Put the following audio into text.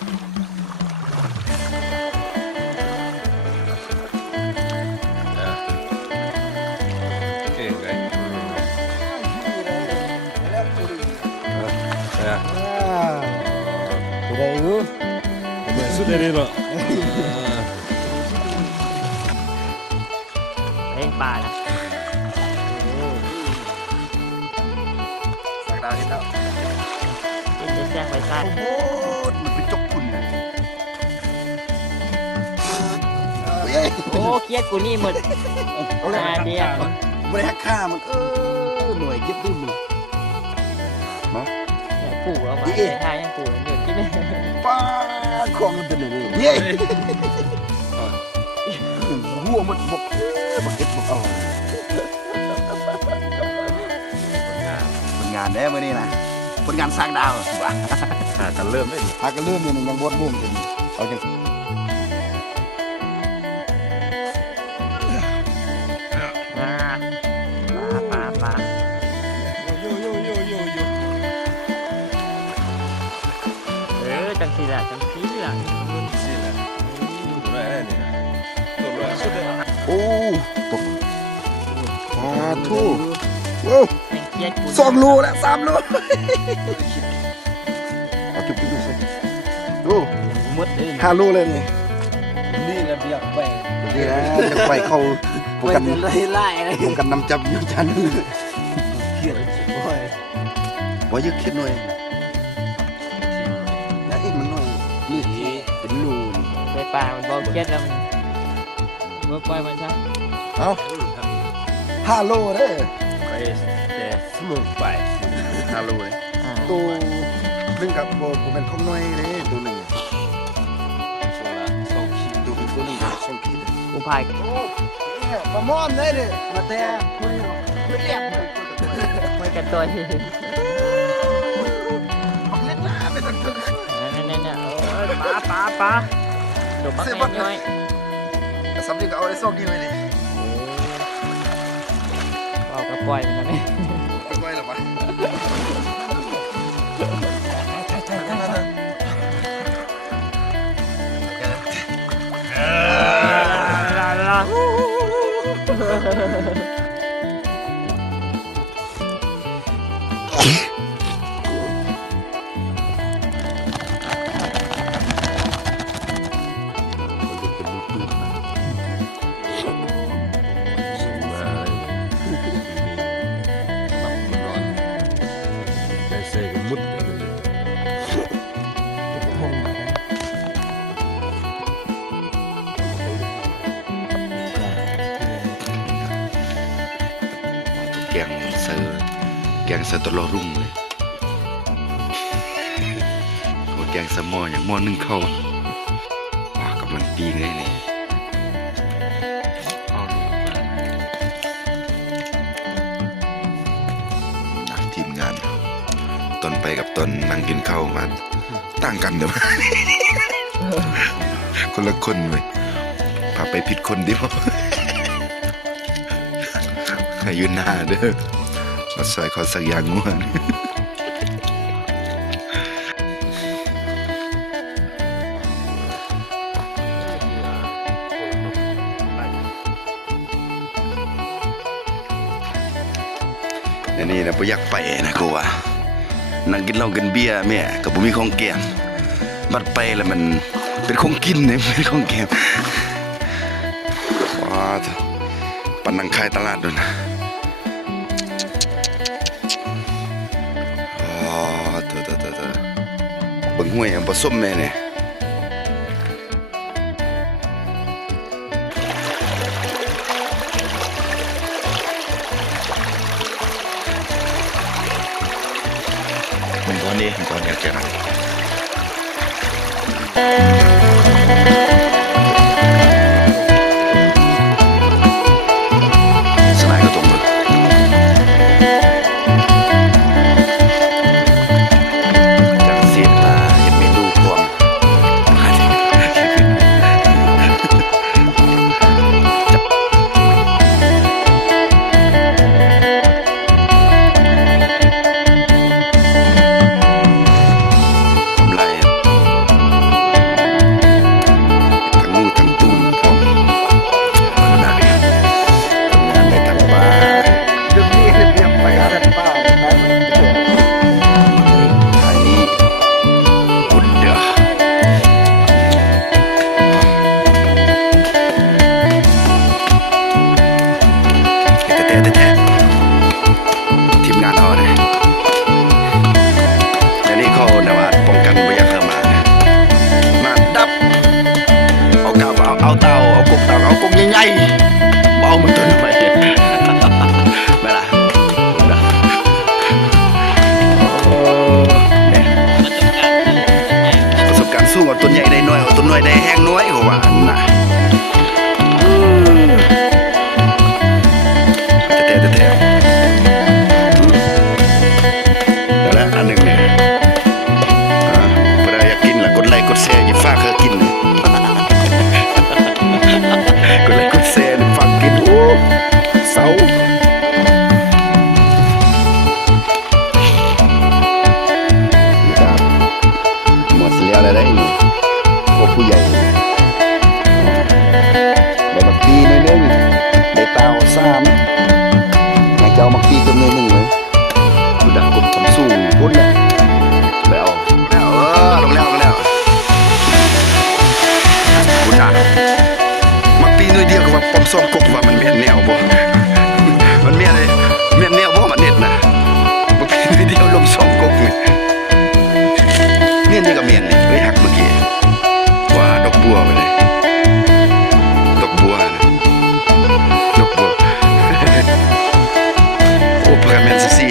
สุดเลยเนาะเฮ้ยปลานะสักดาวเห็นแล้วจะแจ้งไปซ่าโอ้โหมันเป็นจกคุณนะโอ้เครียดกูนี่หมดนาเดียบริหักค่ามันหน่วยเก็บดื้อมือมาปู่เอามาทายยังปู่มันอยู่ที่แม่ป้าของมันเป็นอะไรเย้หัวมันบกเก็บบกเอาผลงานได้เมื่อนี้นะผลงานสร้างดาวหากันเริ่มได้หากันเริ่มเนี่ยยังบดบุ้มกันเอาจังปลาจังสีละรุ่นสิละตัวอะไรเนี่ยตัวอะไรสุดเลยโอ้ตกปลาทูโอ้2 โลแล้ว3 โลเอาจุ๊บใส่โอ้มดเลย5 โลเลยนี่ระเบียบไปนี่นะจะไปเข้าผมกันไล่ผมกันนำจับอยู่จันเขียนโอ้ยว่ายึดคิดหน่อยแล้วอีกมันหน่อยนี่เป็นรูนไปป่ามันบอกเขียนแล้วมันเมื่อปล่อยมันซะเอา5 โลเด้อไปแต่สมุนไป5 โลเลยตัวนึงกับโบเป็นข้อน้อยเลยตัวหนึ่ง2 ขีดตัวหนึ่ง2 ขีดกูพายประมอนได้เลยมาแต่ไม่เรียบไม่กันตัวที่เนี่ยปลาจบมาแค่น้อยสำลีก็เอาได้ส่งดีเลยเอากระปล่อยมันนี่ปล่อยหรอวะแกงเสือตลอรุ่งเลยโคแกงสมออย่างหม้อนึ่งข้าวว้ากำลังปีงเลยนี่ทีมงานตอนไปกับตอนนั่งกินข้าวมาต่างกันเดี๋ยวคนละคนเลยพาไปผิดคนดิพ่อให้ยืนหน้าเด้อมาใส่ขอสักอย่างง่วนนี่นะบ่อยากไปนะกูว่านั่งกินเหล้ากินเบียร์แม่กับบ่มีของแก้มบัดไปแล้วมันเป็นของกินเนี่ยเป็นของแก้มว้าปันนังขายตลาดด้วยนะบังห้วยผสมแม่เนี่ยมันก้อนนี้มันก้อนนี้แค่นั้นสไลด์ก็ตรงเลย เอาเต่าเอากกใหญ่ๆเอามันตัวหน่อยไม่ล่ะประสบการณ์สู้เอาตัวใหญ่ได้น้อยเอาตัวน้อยได้แห้งน้อยเขาว่าน่ะเตะแล้วอันหนึ่งเนี่ยเวลาอยากกินล่ะกดไลค์กดแชร์อย่าฝากเธอกินกดไลค์กดแชร์ฝากกินโอ้เสาหมดเสียอะไรได้นี่พวกผู้ใหญ่ได้บักปีหน่อยนึงได้เต่า3นายเจ้าบักปีกับหน่อยนึงเลยกูดักกบผมสู้พุ่นเนี่ยแล้วลงแล้วกูด่าบักปีหน่อยเดียวกับว่าผมซ่อมกบว่ามันเมียนแนวบ่มันเมียนเลยเมียนแนวบ่มันเน็ตนะบักปีหน่อยเดียวลงซ่อมกบนี่ก็เมียนเลยเฮ้ยหักเมื่อกี้ว่าดอกบัวไปเลยดอกบัวโอ้พระแมนซี่